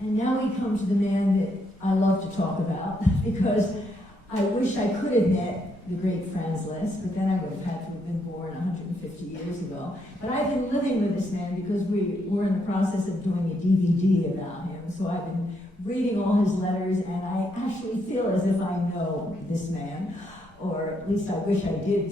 And now we come to the man that I love to talk about, because I wish I could have met the great Franz Liszt, but then I would have had to have been born 150 years ago. But I've been living with this man because we're in the process of doing a DVD about him. So I've been reading all his letters, and I actually feel as if I know this man, or at least I wish I did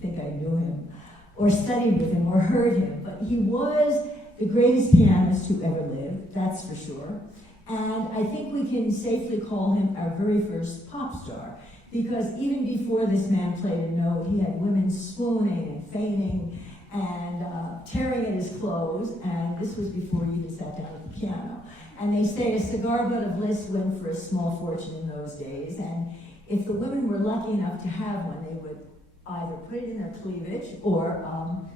think I knew him, or studied with him, or heard him. But he was the greatest pianist who ever lived, that's for sure. And I think we can safely call him our very first pop star, because even before this man played a note, he had women swooning and fainting and tearing at his clothes, and this was before he even sat down at the piano. And they say a cigar butt of Liszt went for a small fortune in those days, and if the women were lucky enough to have one, they would either put it in their cleavage or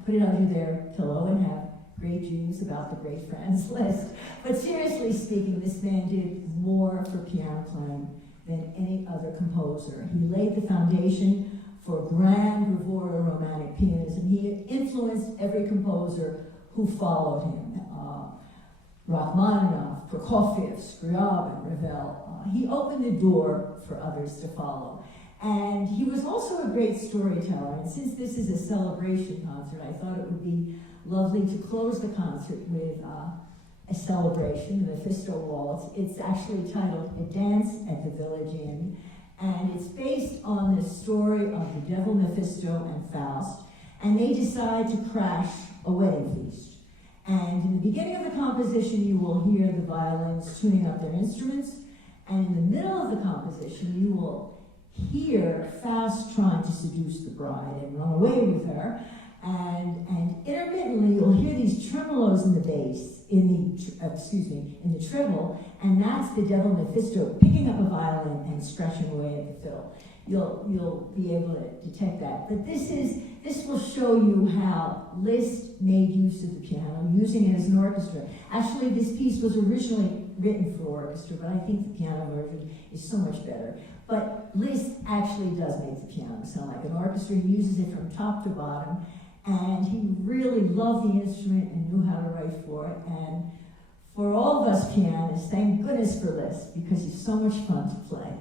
put it under their pillow and have great dreams about the great Franz Liszt. But seriously speaking, this man did more for piano playing than any other composer. He laid the foundation for grand bravura romantic pianism. He influenced every composer who followed him. Rachmaninoff, Prokofiev, Scriabin, Ravel. He opened the door for others to follow. And he was also a great storyteller. And since this is a celebration concert, I thought it would be lovely to close the concert with a celebration, the Mephisto Waltz. It's actually titled A Dance at the Village Inn, and it's based on the story of the devil Mephisto and Faust, and they decide to crash a wedding feast. And in the beginning of the composition, you will hear the violins tuning up their instruments, and in the middle of the composition, you will hear Faust trying to seduce the bride and run away with her. And intermittently, you'll hear these tremolos in the bass, in the treble, and that's the devil Mephisto picking up a violin and scratching away at the fiddle. You'll be able to detect that. But this will show you how Liszt made use of the piano, using it as an orchestra. Actually, this piece was originally written for orchestra, but I think the piano version is so much better. But Liszt actually does make the piano sound like an orchestra. He uses it from top to bottom. And he really loved the instrument and knew how to write for it. And for all of us pianists, thank goodness for Liszt, because he's so much fun to play.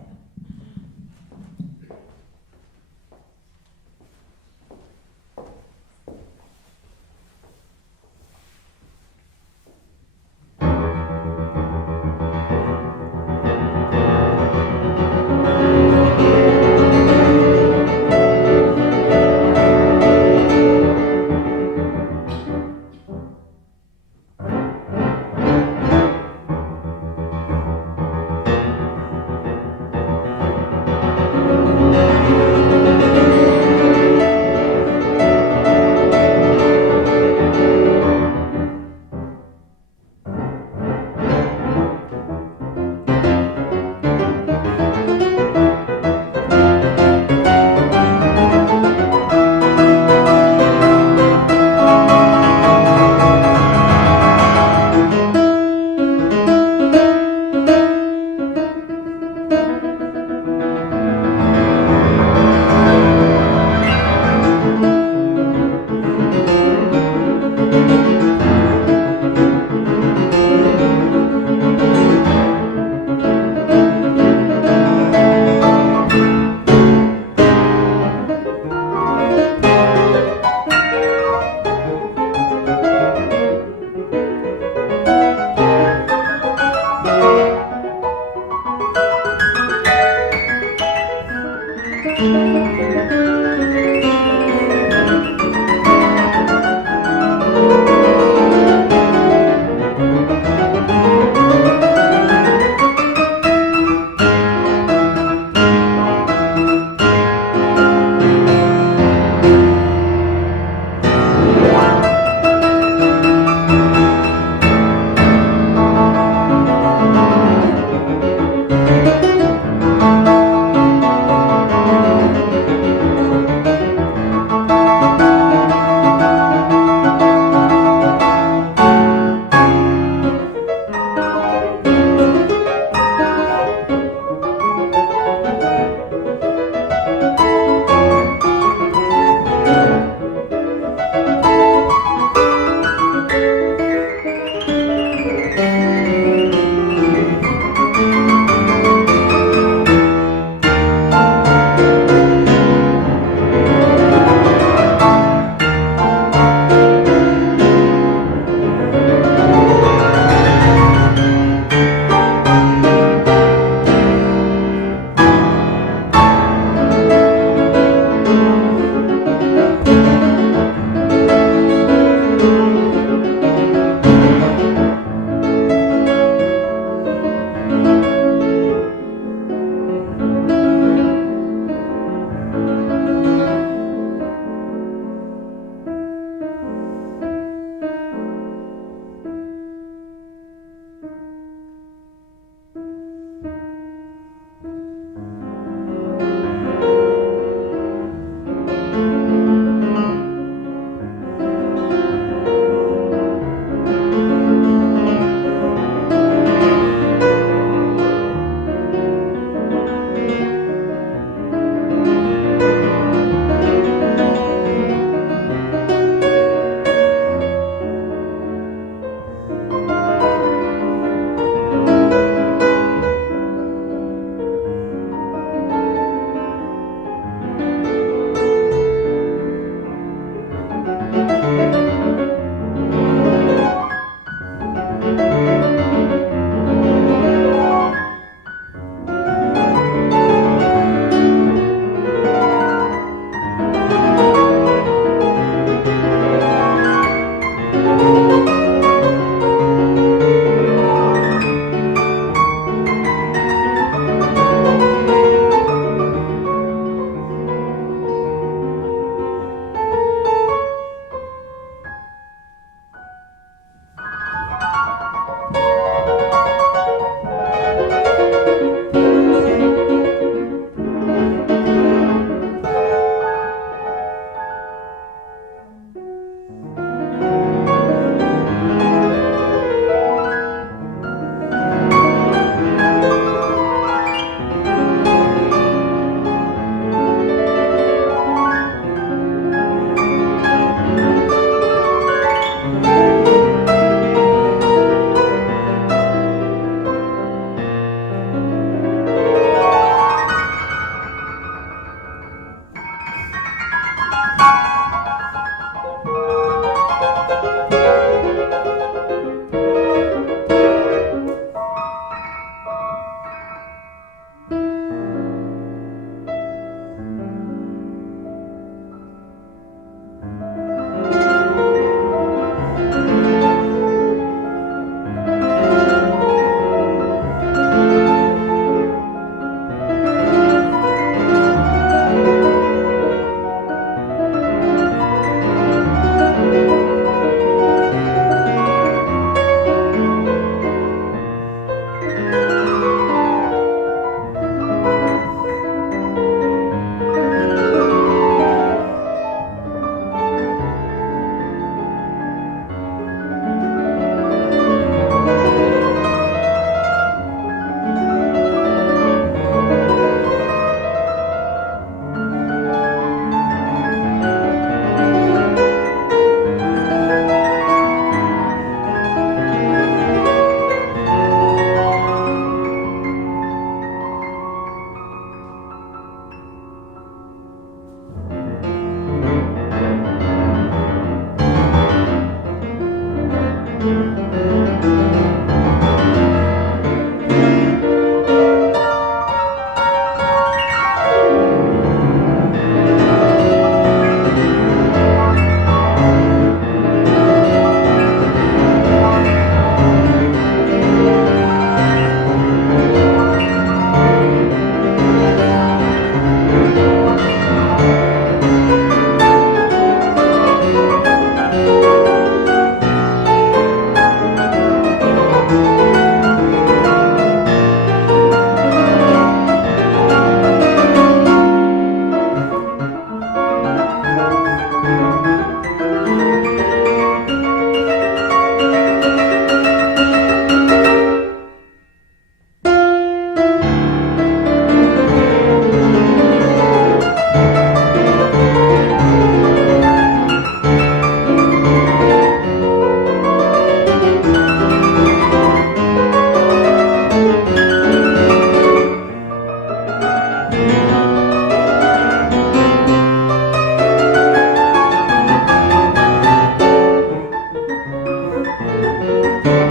Thank you.